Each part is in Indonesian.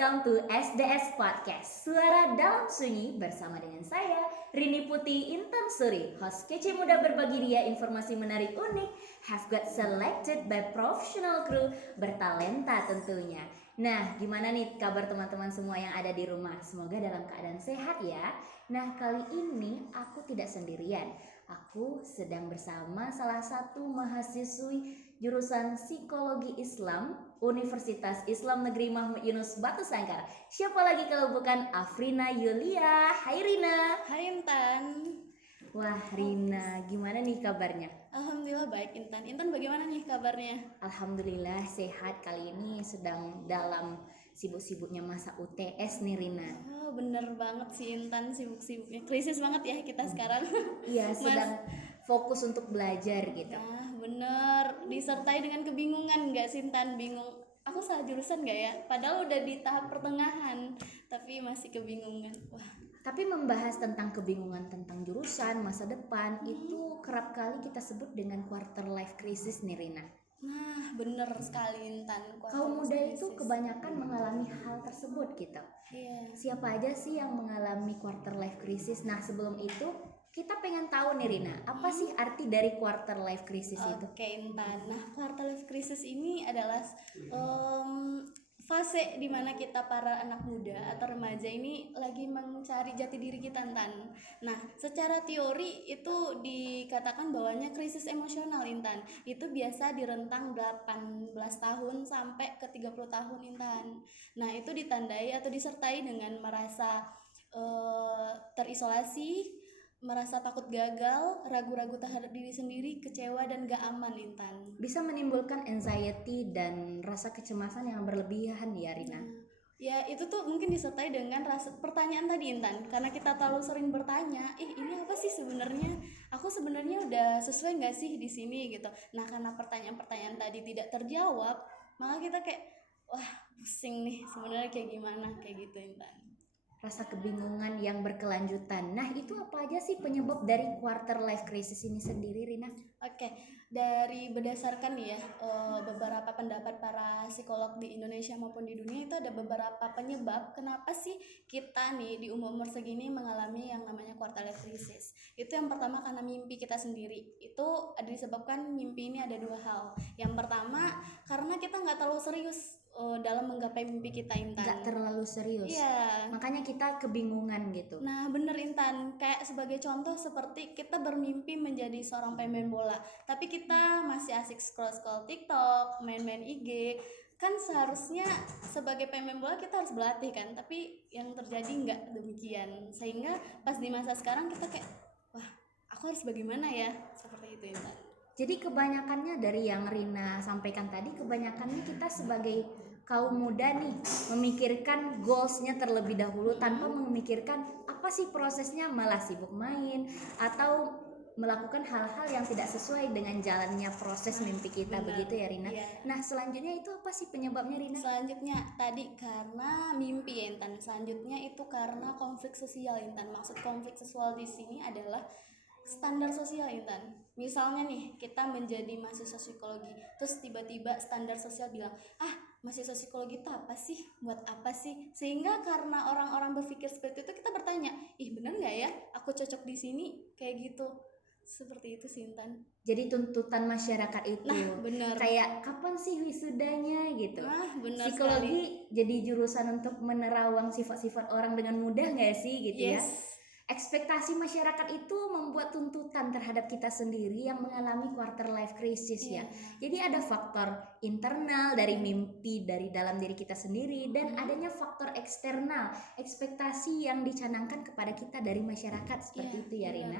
welcome to SDS Podcast, Suara Dalam Sunyi bersama dengan saya, Rini Putih Intan Suri, host kece muda berbagi dia informasi menarik unik, have got selected by professional crew, bertalenta tentunya. Nah, gimana nih kabar teman-teman semua yang ada di rumah? Semoga dalam keadaan sehat ya. Nah, kali ini aku tidak sendirian. Aku sedang bersama salah satu mahasiswi jurusan Psikologi Islam Universitas Islam Negeri Mahmud Yunus Batu Sangkar. Siapa lagi kalau bukan Afrina Yulia. Hai Rina. Hai Intan. Wah Rina, gimana nih kabarnya? Alhamdulillah baik Intan. Intan bagaimana nih kabarnya? Alhamdulillah sehat. Kali ini sedang dalam sibuk-sibuknya masa UTS nih Rina. Oh bener banget sih Intan, sibuk-sibuknya. Krisis banget ya kita sekarang. Iya, sedang fokus untuk belajar gitu. Nah bener, disertai dengan kebingungan gak sih Intan? Bingung, aku salah jurusan gak ya? Padahal udah di tahap pertengahan, tapi masih kebingungan. Wah. Tapi membahas tentang kebingungan tentang jurusan, masa depan, itu kerap kali kita sebut dengan quarter life crisis nih Rina. Nah bener sekali Intan. Kaum muda itu kebanyakan mengalami hal tersebut gitu. Iya. Siapa aja sih yang mengalami quarter life crisis? Nah sebelum itu kita pengen tahu nih Rina, apa sih arti dari quarter life crisis itu? Oke Intan, nah quarter life crisis ini adalah fase dimana kita para anak muda atau remaja ini lagi mencari jati diri kita Intan. Nah secara teori itu dikatakan bahwanya krisis emosional Intan itu biasa di rentang 18 tahun sampai ke 30 tahun Intan. Nah itu ditandai atau disertai dengan merasa terisolasi, merasa takut gagal, ragu-ragu terhadap diri sendiri, kecewa dan gak aman Intan. Bisa menimbulkan anxiety dan rasa kecemasan yang berlebihan ya Rina. Ya itu tuh mungkin disertai dengan rasa pertanyaan tadi Intan, karena kita terlalu sering bertanya, ini apa sih sebenarnya? Aku sebenarnya udah sesuai nggak sih di sini gitu. Nah karena pertanyaan-pertanyaan tadi tidak terjawab, maka kita kayak wah pusing nih sebenarnya kayak gimana kayak gitu Intan. Rasa kebingungan yang berkelanjutan. Nah itu apa aja sih penyebab dari quarter life crisis ini sendiri Rina? Oke, dari berdasarkan nih ya beberapa pendapat para psikolog di Indonesia maupun di dunia itu ada beberapa penyebab kenapa sih kita nih di umur segini mengalami yang namanya quarter life crisis. Itu yang pertama karena mimpi kita sendiri. Itu ada disebabkan mimpi ini ada dua hal. Yang pertama karena kita nggak terlalu serius dalam menggapai mimpi kita Intan. Nggak terlalu serius. Iya. Makanya kita kebingungan gitu. Nah bener Intan, kayak sebagai contoh seperti kita bermimpi menjadi seorang pemain bola, tapi kita masih asik scroll-scroll TikTok, main-main IG. Kan seharusnya sebagai pemain bola kita harus berlatih kan, tapi yang terjadi nggak demikian. Sehingga pas di masa sekarang kita kayak, wah aku harus bagaimana ya, seperti itu Intan. Jadi kebanyakannya dari yang Rina sampaikan tadi, kebanyakannya kita sebagai kaum muda nih memikirkan goalsnya terlebih dahulu tanpa memikirkan apa sih prosesnya, malah sibuk main atau melakukan hal-hal yang tidak sesuai dengan jalannya proses mimpi kita. Benar. Begitu ya Rina. Iya. Nah selanjutnya itu apa sih penyebabnya Rina? Selanjutnya tadi karena mimpi ya Intan. Selanjutnya itu karena konflik sosial Intan. Maksud konflik sosial di sini adalah standar sosial Intan. Misalnya nih kita menjadi mahasiswa psikologi, terus tiba-tiba standar sosial bilang, mahasiswa psikologi itu apa sih? Buat apa sih? Sehingga karena orang-orang berpikir seperti itu kita bertanya, bener nggak ya? Aku cocok di sini kayak gitu. Seperti itu sih Intan. Jadi tuntutan masyarakat itu. Nah, bener. Kayak kapan sih wisudanya gitu. Nah, bener Psikologi sekali. Jadi jurusan untuk menerawang sifat-sifat orang dengan mudah nggak sih gitu ya? Ekspektasi masyarakat itu membuat tuntutan terhadap kita sendiri yang mengalami quarter life crisis ya. Jadi ada faktor internal dari mimpi dari dalam diri kita sendiri dan adanya faktor eksternal, ekspektasi yang dicanangkan kepada kita dari masyarakat seperti itu ya Rina.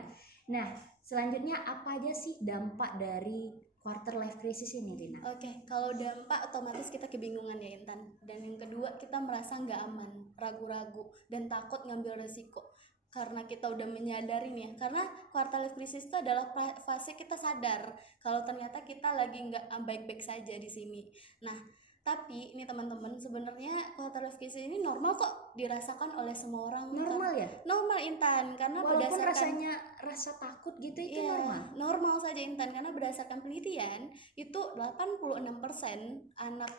Nah, selanjutnya apa aja sih dampak dari quarter life crisis ini Rina? Oke, kalau dampak otomatis kita kebingungan ya Intan. Dan yang kedua kita merasa nggak aman, ragu-ragu dan takut ngambil resiko. Karena kita udah menyadari nih ya, karena quarter life crisis itu adalah fase kita sadar kalau ternyata kita lagi nggak baik-baik saja di sini. Nah, tapi ini teman-teman sebenarnya quarter life crisis ini normal kok dirasakan oleh semua orang. Normal ya? Normal Intan, karena walaupun berdasarkan rasanya rasa takut gitu itu normal saja Intan, karena berdasarkan penelitian itu 86% anak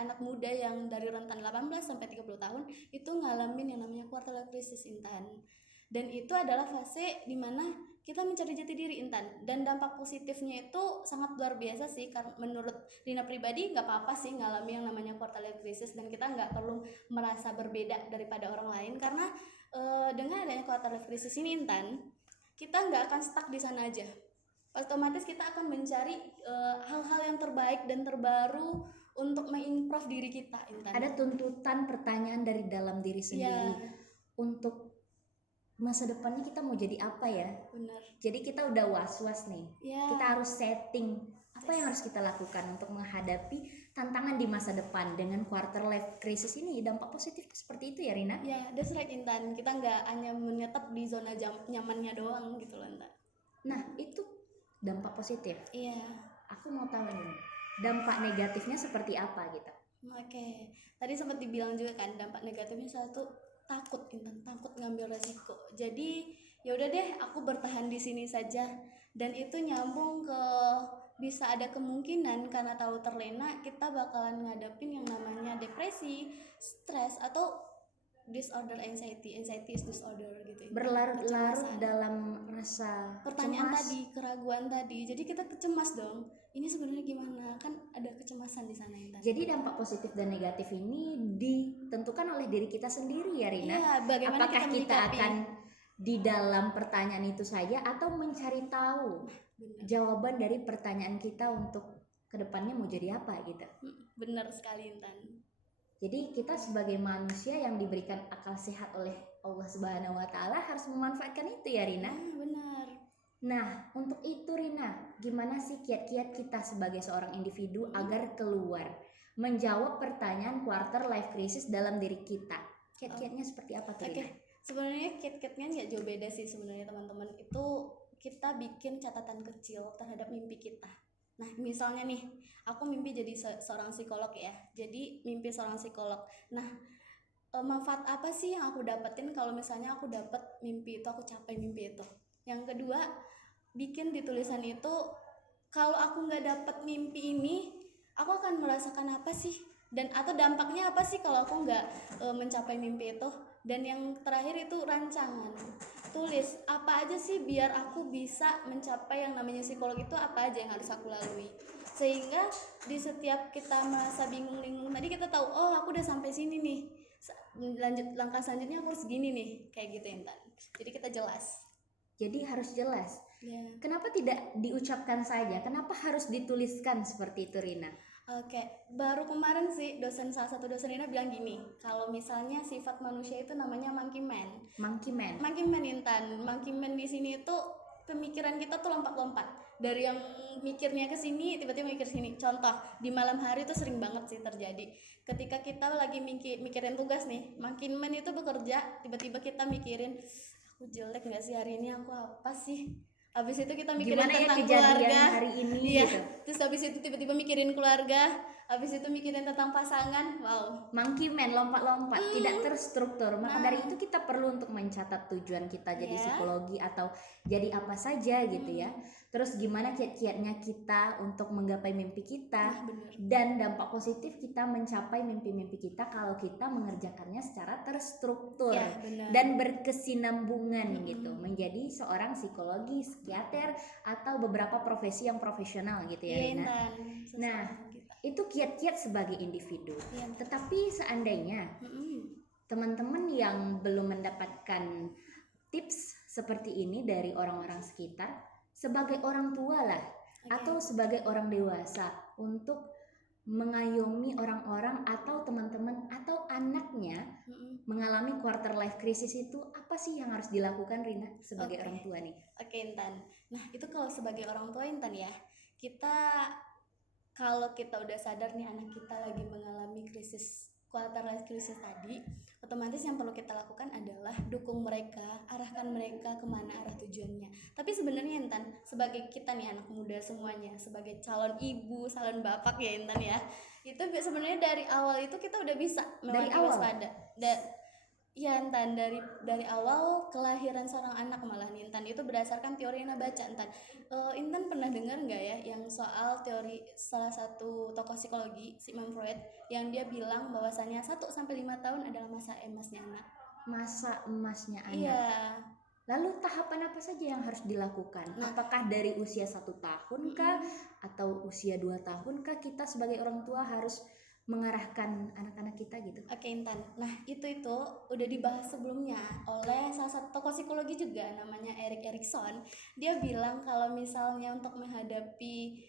anak muda yang dari rentan 18 sampai 30 tahun itu ngalamin yang namanya quarter life crisis, Intan. Dan itu adalah fase dimana kita mencari jati diri, Intan. Dan dampak positifnya itu sangat luar biasa sih. Karena menurut Rina pribadi nggak apa-apa sih ngalami yang namanya quarter life crisis, dan kita nggak perlu merasa berbeda daripada orang lain, karena dengan adanya quarter life crisis ini, Intan, kita nggak akan stuck di sana aja. Otomatis kita akan mencari hal-hal yang terbaik dan terbaru untuk mengimprove diri kita, Intan. Ada tuntutan pertanyaan dari dalam diri sendiri. Untuk masa depannya kita mau jadi apa ya? Benar. Jadi kita udah was-was nih. Kita harus setting apa yang harus kita lakukan untuk menghadapi tantangan di masa depan dengan quarter life crisis ini. Dampak positifnya seperti itu ya, Rina? Ya, that's right, Intan. Kita nggak hanya menetap di zona nyamannya doang gitu loh, Intan. Nah, itu dampak positif. Iya. Aku mau tahu nih, dampak negatifnya seperti apa gitu? Oke. Tadi sempat dibilang juga kan, dampak negatifnya satu, takut, Intan, takut ngambil resiko. Jadi ya udah deh, aku bertahan di sini saja. Dan itu nyambung ke bisa ada kemungkinan karena tahu terlena kita bakalan ngadapin yang namanya depresi, stres, atau disorder anxiety is disorder gitu. Berlarut-larut dalam rasa pertanyaan cemas. tadi, keraguan tadi. Jadi kita cemas dong. Ini sebenarnya gimana? Kan ada kecemasan di sana, Intan. Jadi dampak positif dan negatif ini ditentukan oleh diri kita sendiri ya, Rina. Iya, bagaimana apakah kita menyikapi? akan di dalam pertanyaan itu saja atau mencari tahu jawaban dari pertanyaan kita untuk kedepannya mau jadi apa gitu. Benar sekali, Intan. Jadi kita sebagai manusia yang diberikan akal sehat oleh Allah Subhanahu wa Ta'ala harus memanfaatkan itu ya, Rina. Benar. Nah, untuk itu Rina, gimana sih kiat-kiat kita sebagai seorang individu agar keluar menjawab pertanyaan quarter life crisis dalam diri kita? Kiat-kiatnya seperti apa tuh, Rina? Sebenarnya kiat-kiatnya nggak jauh beda sih sebenarnya, teman-teman. Itu kita bikin catatan kecil terhadap mimpi kita. Nah, misalnya nih, aku mimpi jadi seorang psikolog ya. Jadi mimpi seorang psikolog. Nah, manfaat apa sih yang aku dapetin kalau misalnya aku dapet mimpi itu, aku capai mimpi itu? Yang kedua, bikin di tulisan itu, kalau aku nggak dapet mimpi ini, aku akan merasakan apa sih? Dan atau dampaknya apa sih kalau aku nggak mencapai mimpi itu? Dan yang terakhir itu rancangan. Tulis apa aja sih biar aku bisa mencapai yang namanya psikolog itu, apa aja yang harus aku lalui, sehingga di setiap kita merasa bingung tadi kita tahu, oh aku udah sampai sini nih, lanjut langkah selanjutnya aku harus gini nih, kayak gitu, Intan. Jadi kita jelas. Jadi harus jelas. Kenapa tidak diucapkan saja? Kenapa harus dituliskan seperti itu, Rina? Oke, baru kemarin sih salah satu dosen Rina bilang gini, kalau misalnya sifat manusia itu namanya monkey man. Monkey man, Intan. Monkey man di sini itu pemikiran kita tuh lompat-lompat. Dari yang mikirnya ke sini, tiba-tiba mikir sini. Contoh, di malam hari itu sering banget sih terjadi. Ketika kita lagi mikirin tugas nih, monkey man itu bekerja, tiba-tiba kita mikirin, aku jelek nggak sih hari ini, aku apa sih? Habis itu kita mikirin gimana tentang ya keluarga hari ini gitu. Terus habis itu tiba-tiba mikirin keluarga, habis itu mikirin tentang pasangan. Wow, monkey man, lompat-lompat, tidak terstruktur. Maka dari itu kita perlu untuk mencatat tujuan kita jadi psikologi atau jadi apa saja gitu ya. Terus gimana kiat-kiatnya kita untuk menggapai mimpi kita, dan dampak positif kita mencapai mimpi-mimpi kita kalau kita mengerjakannya secara terstruktur dan berkesinambungan gitu, menjadi seorang psikologi, psikiater, atau beberapa profesi yang profesional gitu ya, Rina. Nah, itu kiat-kiat sebagai individu. Tetapi seandainya teman-teman yang belum mendapatkan tips seperti ini dari orang-orang sekitar, sebagai orang tua lah, atau sebagai orang dewasa, untuk mengayomi orang-orang atau teman-teman atau anaknya mengalami quarter life crisis, itu apa sih yang harus dilakukan, Rina, sebagai orang tua nih? Oke, Intan. Nah, itu kalau sebagai orang tua, Intan ya, kita kalau kita udah sadar nih anak kita lagi mengalami quarter life crisis tadi, otomatis yang perlu kita lakukan adalah dukung mereka, arahkan mereka kemana arah tujuannya. Tapi sebenarnya, Intan, sebagai kita nih anak muda semuanya, sebagai calon ibu, calon bapak ya, Intan ya, itu sebenarnya dari awal itu kita udah bisa mewaspada. Iya Intan, dari awal kelahiran seorang anak malah nih Intan itu berdasarkan teori yang baca Intan. Intan pernah dengar nggak ya yang soal teori salah satu tokoh psikologi Sigmund Freud yang dia bilang bahwasannya 1 sampai 5 tahun adalah masa emasnya anak. Masa emasnya Iya. anak. Lalu tahapan apa saja yang harus dilakukan? Nah, Apakah dari usia 1 tahun kah atau usia 2 tahun kah kita sebagai orang tua harus mengarahkan anak-anak kita gitu? Oke Intan, nah itu udah dibahas sebelumnya oleh salah satu tokoh psikologi juga namanya Erik Erikson. Dia bilang kalau misalnya untuk menghadapi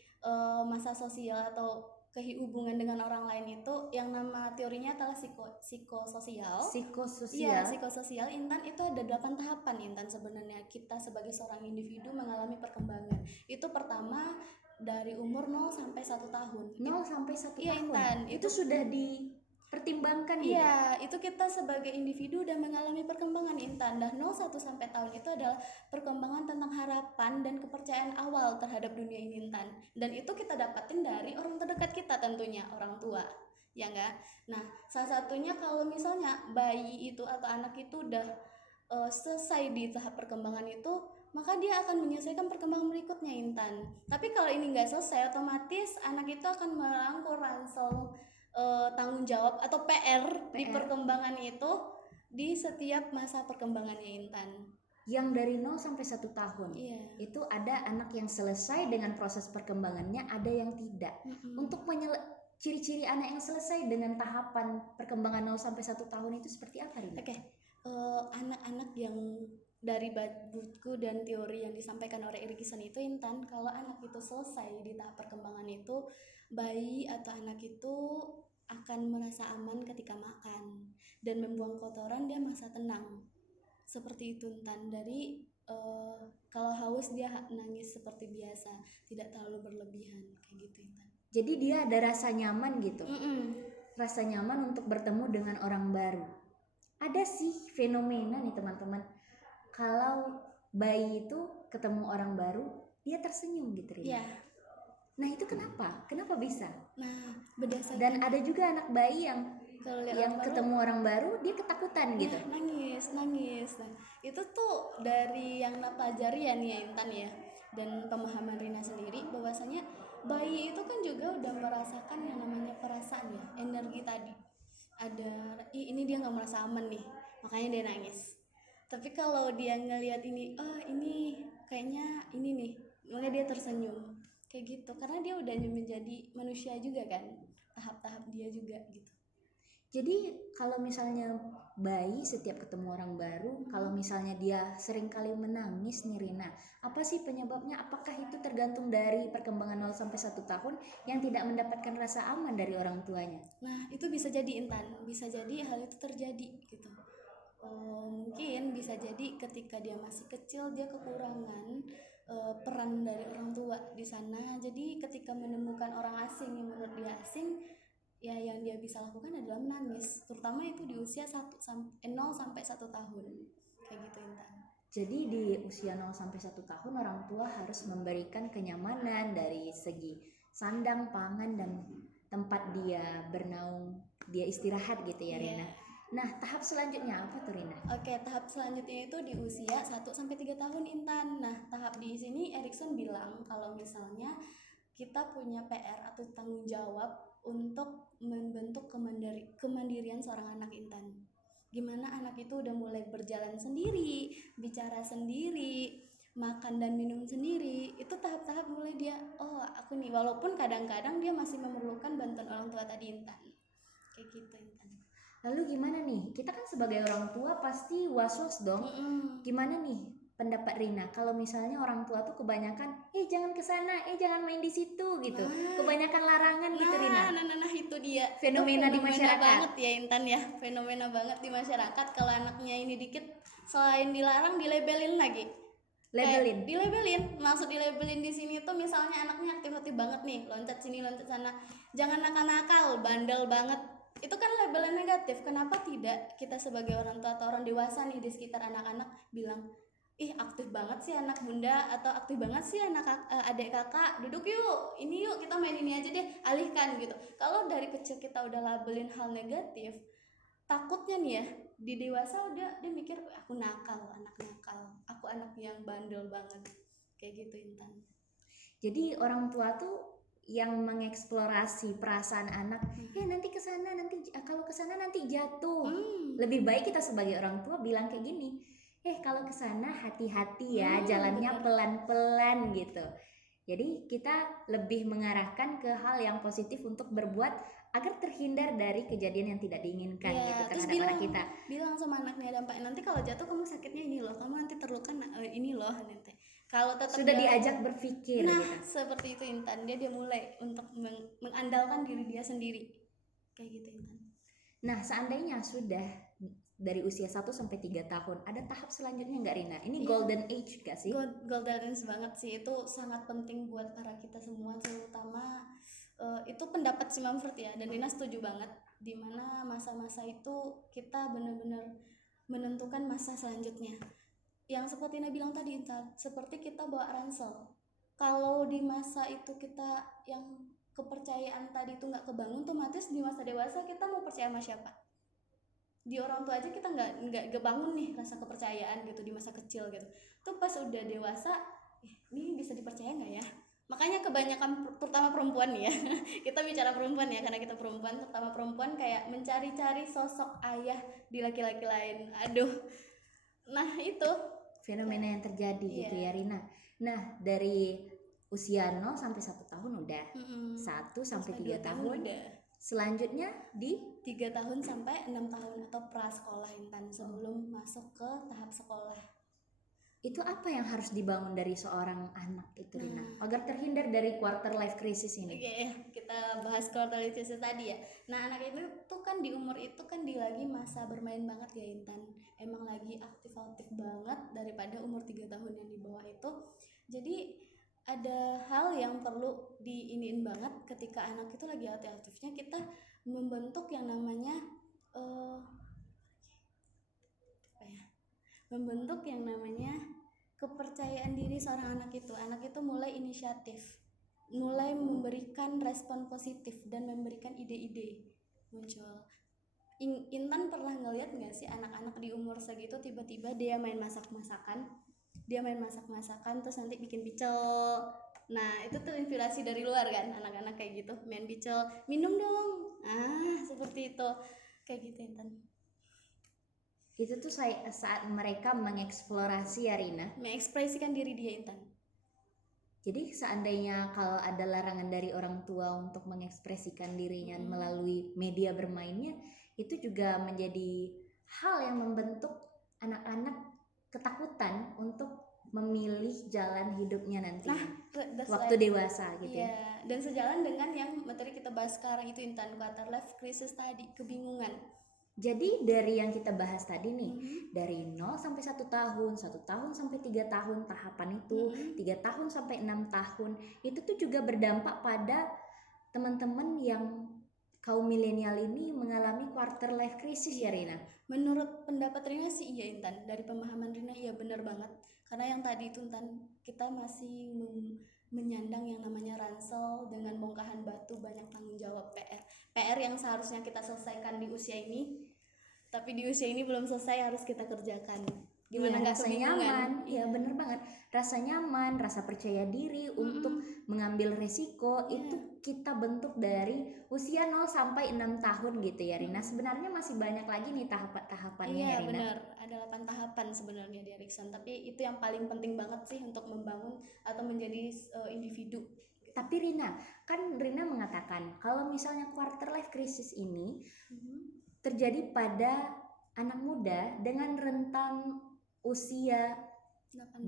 masa sosial atau hubungan dengan orang lain itu yang nama teorinya adalah psikososial. Psikososial. Iya, psikososial Intan itu ada 8 tahapan Intan sebenarnya kita sebagai seorang individu mengalami perkembangan. Itu pertama dari umur 0 sampai 1 tahun. 0 sampai 1 Iya, tahun. Intan, Itu sudah dipertimbangkan gitu. Iya, itu kita sebagai individu udah mengalami perkembangan Intan. Dan 0 sampai tahun itu adalah perkembangan tentang harapan dan kepercayaan awal terhadap dunia ini Intan. Dan itu kita dapatin dari orang terdekat kita tentunya, orang tua. Ya enggak? Nah, salah satunya kalau misalnya bayi itu atau anak itu udah selesai di tahap perkembangan itu, maka dia akan menyelesaikan perkembangan berikutnya Intan. Tapi kalau ini nggak selesai, otomatis anak itu akan merangkul ransel tanggung jawab atau PR di perkembangan itu di setiap masa perkembangannya Intan. Yang dari 0 sampai 1 tahun. Iya. Itu ada anak yang selesai dengan proses perkembangannya, ada yang tidak. Untuk ciri-ciri anak yang selesai dengan tahapan perkembangan 0 sampai 1 tahun itu seperti apa, Rina? Oke. Anak-anak yang dari buku dan teori yang disampaikan oleh Erikson itu Intan, kalau anak itu selesai di tahap perkembangan itu, bayi atau anak itu akan merasa aman ketika makan dan membuang kotoran, dia merasa tenang. Seperti itu Intan. Dari kalau haus dia nangis seperti biasa, tidak terlalu berlebihan kayak gitu Intan. Jadi dia ada rasa nyaman gitu. Rasa nyaman untuk bertemu dengan orang baru. Ada sih fenomena nih teman-teman, kalau bayi itu ketemu orang baru dia tersenyum gitu Rina. Iya. Nah itu kenapa? Kenapa bisa? Nah berdasarkan. Dan ada juga anak bayi yang ketemu orang baru dia ketakutan gitu. Nangis. Nah itu tuh dari yang pelajari ya nih ya Intan ya, dan pemahaman Rina sendiri bahwasanya bayi itu kan juga udah merasakan yang namanya perasaan ya, energi tadi. Ada ini dia nggak merasa aman nih, makanya dia nangis. Tapi kalau dia ngelihat ini, ini kayaknya ini nih, makanya dia tersenyum kayak gitu, karena dia udah menjadi manusia juga kan, tahap-tahap dia juga gitu. Jadi kalau misalnya bayi setiap ketemu orang baru, kalau misalnya dia sering kali menangis nih Rina, apa sih penyebabnya? Apakah itu tergantung dari perkembangan 0 sampai 1 tahun yang tidak mendapatkan rasa aman dari orang tuanya? Nah itu bisa jadi Intan, bisa jadi hal itu terjadi gitu. Mungkin bisa jadi ketika dia masih kecil dia kekurangan peran dari orang tua di sana. Jadi ketika menemukan orang asing yang menurut dia asing, ya yang dia bisa lakukan adalah menangis, terutama itu di usia 0 sampai 1 tahun kayak gitu Intan. Jadi di usia 0 sampai 1 tahun orang tua harus memberikan kenyamanan dari segi sandang, pangan, dan tempat dia bernaung, dia istirahat gitu ya Rina. Nah tahap selanjutnya apa tuh Rina? Oke, tahap selanjutnya itu di usia 1 sampai 3 tahun Intan. Nah tahap di sini Erikson bilang kalau misalnya kita punya PR atau tanggung jawab untuk membentuk kemandirian seorang anak Intan. Gimana anak itu udah mulai berjalan sendiri, bicara sendiri, makan dan minum sendiri. Itu tahap-tahap mulai dia, aku nih, walaupun kadang-kadang dia masih memerlukan bantuan orang tua tadi Intan. Kayak gitu Intan. Lalu gimana nih? Kita kan sebagai orang tua pasti was-was dong. Gimana nih pendapat Rina kalau misalnya orang tua tuh kebanyakan jangan kesana, jangan main di situ gitu, kebanyakan larangan gitu Rina. Nah itu dia fenomena di masyarakat banget ya Intan ya, fenomena banget di masyarakat. Kalau anaknya ini dikit, selain dilarang dilabelin lagi, dilabelin. Maksud dilabelin di sini tuh misalnya anaknya aktif banget nih, loncat sini loncat sana, jangan nakal-nakal, bandel banget, itu kan labelan negatif. Kenapa tidak kita sebagai orang tua atau orang dewasa nih di sekitar anak-anak bilang, aktif banget sih anak bunda, atau aktif banget sih anak adik kakak, duduk yuk, ini yuk kita main ini aja deh, alihkan gitu. Kalau dari kecil kita udah labelin hal negatif, takutnya nih ya di dewasa udah dia mikir aku nakal, aku anak yang bandel banget, kayak gitu Intan. Jadi orang tua tuh yang mengeksplorasi perasaan anak, nanti kesana, nanti kalau kesana nanti jatuh. Lebih baik kita sebagai orang tua bilang kayak gini, kalau kesana hati-hati ya, jalannya bener. pelan-pelan gitu. Jadi kita lebih mengarahkan ke hal yang positif untuk berbuat agar terhindar dari kejadian yang tidak diinginkan gitu Terus terhadap anak kita. bilang sama anaknya dampaknya, nanti kalau jatuh kamu sakitnya ini loh, kamu nanti terluka ini loh nanti. Kalau tetap Sudah diajak berpikir nah gitu. seperti itu Intan, dia mulai untuk mengandalkan diri dia sendiri, kayak gitu Intan. Nah, seandainya sudah dari usia 1 sampai 3 tahun, ada tahap selanjutnya nggak Rina? Ini Iya. golden age gak sih? Golden age banget sih, itu sangat penting buat para kita semua, terutama itu pendapat si Manfred ya, dan Rina setuju banget, dimana masa-masa itu kita benar-benar menentukan masa selanjutnya. Yang seperti Rina bilang tadi Intan, seperti kita bawa ransel. Kalau di masa itu kita yang kepercayaan tadi itu nggak kebangun, otomatis di masa dewasa kita mau percaya sama siapa? Di orang tua aja kita nggak bangun nih rasa kepercayaan gitu di masa kecil gitu. Tuh pas udah dewasa, ini bisa dipercaya nggak ya? Makanya kebanyakan terutama perempuan ya, kita bicara perempuan ya, karena kita perempuan, terutama perempuan kayak mencari-cari sosok ayah di laki-laki lain. Aduh, nah itu fenomena yang terjadi gitu ya Rina. Nah, dari usia 0 sampai 1 tahun udah, 1 sampai 3 tahun udah. Selanjutnya di 3 tahun sampai 6 tahun atau prasekolah Intan, sebelum masuk ke tahap sekolah. Itu apa yang harus dibangun dari seorang anak itu Rina, agar terhindar dari quarter life crisis ini? Oke, kita bahas quarter life crisis tadi ya. Nah, anak itu tuh kan di umur itu kan lagi masa bermain banget ya Intan. Emang lagi aktif-aktif banget daripada umur 3 tahun yang di bawah itu. Jadi ada hal yang perlu diiniin banget ketika anak itu lagi aktif-aktifnya, kita membentuk yang namanya kepercayaan diri seorang anak itu. Anak itu mulai inisiatif, mulai memberikan respon positif dan memberikan ide-ide muncul. Intan pernah ngeliat nggak sih anak-anak di umur segitu tiba-tiba dia main masak-masakan terus nanti bikin picel. Nah itu tuh inspirasi dari luar kan, anak-anak kayak gitu main picel, minum dong, seperti itu, kayak gitu Intan. Itu tuh saat mereka mengeksplorasi ya Rina, mengekspresikan diri dia Intan. Jadi seandainya kalau ada larangan dari orang tua untuk mengekspresikan dirinya melalui media bermainnya, itu juga menjadi hal yang membentuk anak-anak ketakutan untuk memilih jalan hidupnya nanti waktu dewasa gitu ya. Dan sejalan dengan yang materi kita bahas sekarang itu Intan, quarter life crisis tadi, kebingungan. Jadi dari yang kita bahas tadi nih, dari 0 sampai 1 tahun, 1 tahun sampai 3 tahun tahapan itu, 3 tahun sampai 6 tahun, itu tuh juga berdampak pada teman-teman yang kaum milenial ini mengalami quarter life crisis ya Rina. Menurut pendapat Rina sih iya Intan, dari pemahaman Rina iya benar banget. Karena yang tadi itu Intan, kita masih menyandang yang namanya ransel dengan bongkahan batu, banyak tanggung jawab, PR yang seharusnya kita selesaikan di usia ini, tapi di usia ini belum selesai, harus kita kerjakan. Gimana nggak nyaman? Iya bener banget, rasa nyaman, rasa percaya diri untuk mengambil resiko itu kita bentuk dari usia 0 sampai 6 tahun gitu ya Rina. Sebenarnya masih banyak lagi nih tahapannya ya Rina. Iya benar, ada 8 tahapan sebenarnya di Erikson, tapi itu yang paling penting banget sih untuk membangun atau menjadi individu. Tapi Rina, kan Rina mengatakan kalau misalnya quarter life crisis ini terjadi pada anak muda dengan rentan usia 18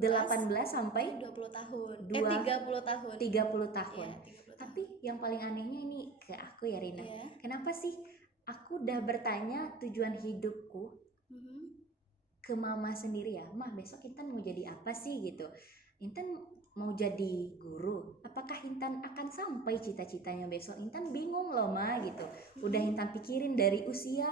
sampai 20 tahun. 30 tahun. 30 tahun. Iya, 30 Tapi yang paling anehnya ini ke aku ya Rina. Iya. Kenapa sih aku udah bertanya tujuan hidupku ke mama sendiri ya. Mah besok Intan mau jadi apa sih gitu. Intan mau jadi guru. Apakah Intan akan sampai cita-citanya besok? Intan bingung loh Ma gitu. Udah Intan pikirin dari usia,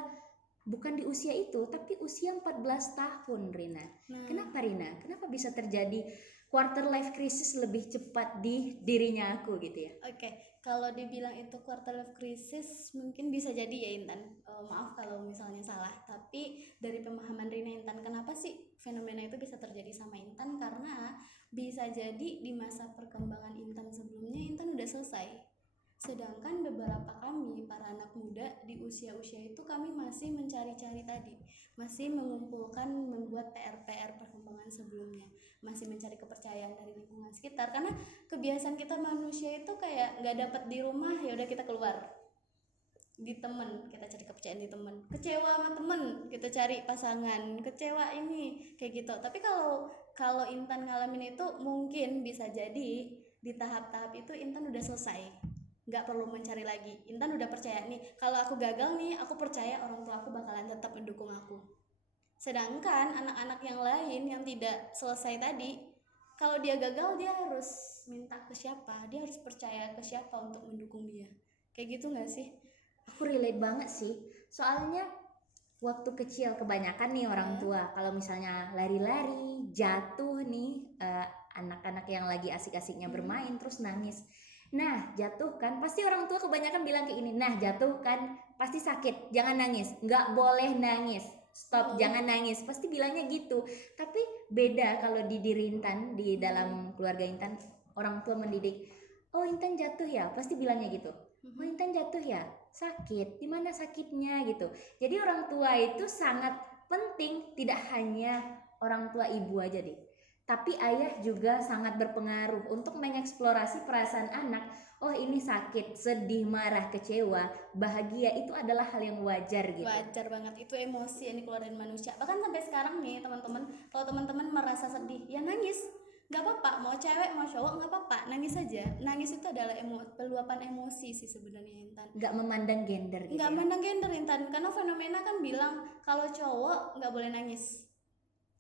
bukan di usia itu, tapi usia 14 tahun Rina. Kenapa Rina? Kenapa bisa terjadi quarter life crisis lebih cepat di dirinya aku gitu ya. Oke, kalau dibilang itu quarter life crisis mungkin bisa jadi ya Intan. Maaf kalau misalnya salah, tapi dari pemahaman Rina Intan, kenapa sih fenomena itu bisa terjadi sama Intan? Karena bisa jadi di masa perkembangan Intan sebelumnya Intan udah selesai. Sedangkan beberapa kami, para anak muda di usia-usia itu kami masih mencari-cari tadi, masih mengumpulkan, membuat PR-PR perkembangan sebelumnya, masih mencari kepercayaan dari lingkungan sekitar. Karena kebiasaan kita manusia itu kayak nggak dapat di rumah, ya udah kita keluar di temen, kita cari kepercayaan di temen, kecewa sama temen kita cari pasangan, kecewa ini kayak gitu. Tapi kalau kalau Intan ngalamin itu mungkin bisa jadi di tahap-tahap itu Intan udah selesai, nggak perlu mencari lagi. Intan udah percaya nih, kalau aku gagal nih, aku percaya orang tua aku bakalan tetap mendukung aku. Sedangkan anak-anak yang lain yang tidak selesai tadi, kalau dia gagal dia harus minta ke siapa, dia harus percaya ke siapa untuk mendukung dia. Kayak gitu nggak sih? Aku relate banget sih. Soalnya waktu kecil kebanyakan nih orang tua kalau misalnya lari-lari, jatuh nih, anak-anak yang lagi asik-asiknya bermain terus nangis. Nah, jatuh kan pasti orang tua kebanyakan bilang kayak ini. Nah, jatuh kan pasti sakit, jangan nangis. Nggak boleh nangis. Stop, jangan nangis. Pasti bilangnya gitu. Tapi beda kalau di diri Intan, di dalam keluarga Intan, orang tua mendidik, "Oh, Intan jatuh ya?" Pasti bilangnya gitu. "Oh, Intan jatuh ya? Sakit, di mana sakitnya?" gitu. Jadi orang tua itu sangat penting, tidak hanya orang tua ibu aja deh. Tapi ayah juga sangat berpengaruh untuk mengeksplorasi perasaan anak. Oh, ini sakit, sedih, marah, kecewa, bahagia itu adalah hal yang wajar gitu. Wajar banget, itu emosi yang dikeluarin manusia. Bahkan sampai sekarang nih teman-teman, kalau teman-teman merasa sedih, ya nangis. Nggak apa-apa, mau cewek mau cowok nggak apa-apa, nangis aja. Nangis itu adalah peluapan emosi sih sebenarnya Intan. Nggak memandang gender gitu Nggak ya. memandang gender Intan, karena fenomena kan bilang kalau cowok nggak boleh nangis.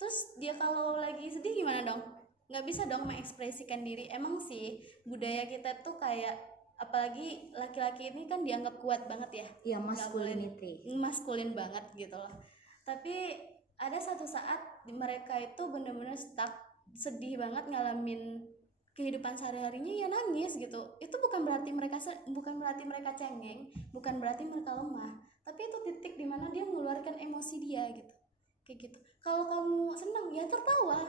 Terus dia kalau lagi sedih gimana dong? Nggak bisa dong mengekspresikan diri. Emang sih budaya kita tuh kayak, apalagi laki-laki ini kan dianggap kuat banget ya. Ya, Nggak boleh masculinity. maskulin banget gitu loh. Tapi ada satu saat mereka itu bener-bener stuck, sedih banget ngalamin kehidupan sehari-harinya, ya nangis gitu. Itu bukan berarti mereka cengeng, bukan berarti mereka lemah, tapi itu titik dimana dia mengeluarkan emosi dia gitu, kayak gitu. Kalau kamu senang ya tertawa.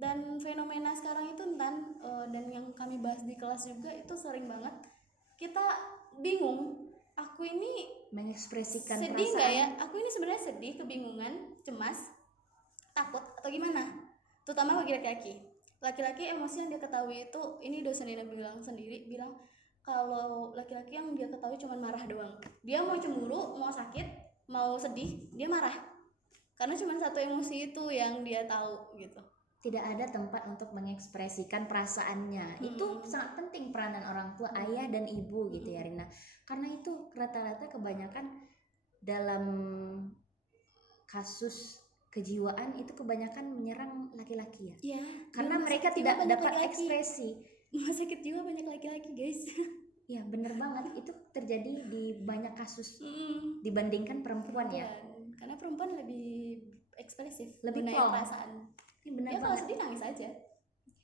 Dan fenomena sekarang itu dan yang kami bahas di kelas juga itu sering banget kita bingung, aku ini Mengekspresikan sedih nggak perasaan. ya, aku ini sebenarnya sedih, kebingungan, cemas, takut atau gimana. Terutama bagi laki-laki emosi yang dia ketahui itu, ini dosen Ina bilang kalau laki-laki yang dia ketahui cuma marah doang. Dia mau cemburu, mau sakit, mau sedih, dia marah, karena cuma satu emosi itu yang dia tahu gitu. Tidak ada tempat untuk mengekspresikan perasaannya. Itu sangat penting peranan orang tua, ayah dan ibu gitu ya Rina. Karena itu rata-rata kebanyakan dalam kasus kejiwaan itu kebanyakan menyerang laki-laki ya. Ya, Karena mereka tidak dapat ekspresi. Rumah sakit jiwa banyak laki-laki guys. Ya bener banget, itu terjadi di banyak kasus dibandingkan perempuan ya. Karena perempuan lebih ekspresif, Lebih mengenai plong. perasaan. Ini bener Dia kalau banget. sedih nangis aja,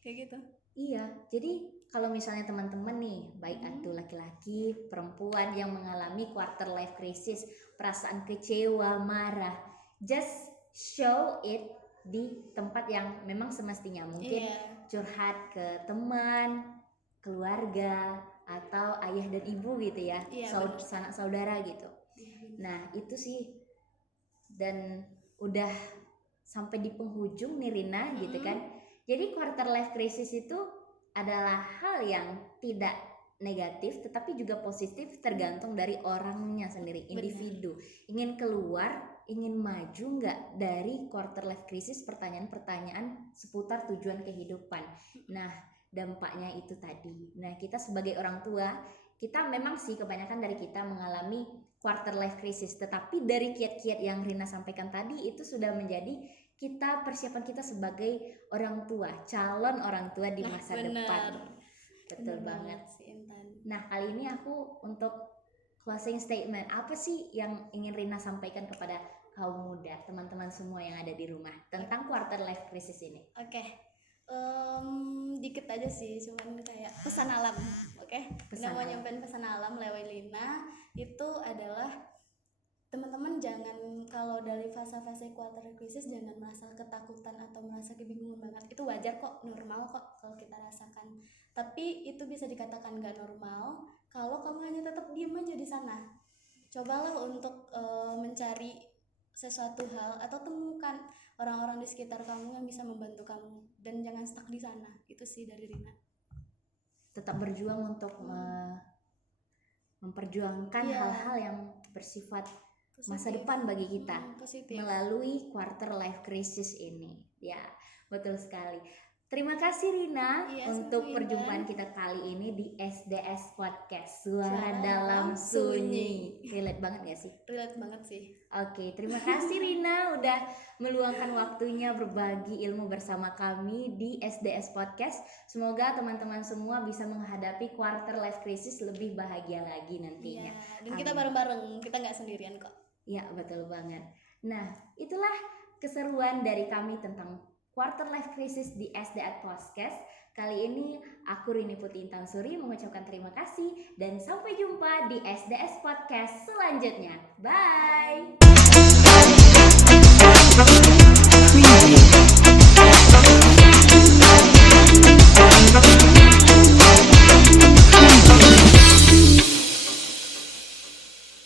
kayak gitu. Iya, jadi kalau misalnya teman-teman nih, baik itu laki-laki, perempuan yang mengalami quarter life crisis, perasaan kecewa, marah, just show it di tempat yang memang semestinya. Mungkin curhat ke teman, keluarga, atau ayah dan ibu gitu ya, sanak saudara gitu. Nah itu sih, dan udah sampai di penghujung nih Rina gitu kan. Jadi quarter life crisis itu adalah hal yang tidak negatif tetapi juga positif, tergantung dari orangnya sendiri, individu. Ingin keluar, ingin maju nggak dari quarter life crisis, pertanyaan-pertanyaan seputar tujuan kehidupan. Nah dampaknya itu tadi. Nah kita sebagai orang tua, kita memang sih kebanyakan dari kita mengalami quarter life crisis, tetapi dari kiat-kiat yang Rina sampaikan tadi itu sudah menjadi persiapan kita sebagai orang tua, calon orang tua di masa depan. Betul banget sih Intan. Nah kali ini aku untuk closing statement, apa sih yang ingin Rina sampaikan kepada kaum muda, teman-teman semua yang ada di rumah tentang quarter life crisis ini? Oke. Dikit aja sih, cuman kayak pesan alam. Oke, Pesan kita mau alam. nyampein pesan alam lewat Lina itu adalah teman-teman jangan, kalau dari fase-fase quarter crisis jangan merasa ketakutan atau merasa kebingungan banget. Itu wajar kok, normal kok kalau kita rasakan. Tapi itu bisa dikatakan gak normal kalau kamu hanya tetap diem aja di sana. Cobalah untuk mencari sesuatu hal atau temukan orang-orang di sekitar kamu yang bisa membantu kamu dan jangan stuck di sana. Itu sih dari Rina. Tetap berjuang untuk memperjuangkan Iya. hal-hal yang bersifat masa Positif. depan bagi kita Positif. melalui quarter life crisis ini. Ya, betul sekali. Terima kasih Rina Iya, untuk sama-sama, perjumpaan Intan. kita kali ini di SDS Podcast Suara Suara Dalam Dalam Sunyi. Relate banget gak sih? Relate banget sih. Oke, terima kasih Rina udah meluangkan waktunya berbagi ilmu bersama kami di SDS Podcast. Semoga teman-teman semua bisa menghadapi quarter life crisis lebih bahagia lagi Iya. nantinya. Dan kita Amin. bareng-bareng, kita nggak sendirian kok. Ya, betul banget. Nah, itulah keseruan dari kami tentang quarter life crisis di SDS Podcast. Kali ini aku Rini Putih Intan Suri mengucapkan terima kasih dan sampai jumpa di SDS Podcast selanjutnya. Bye.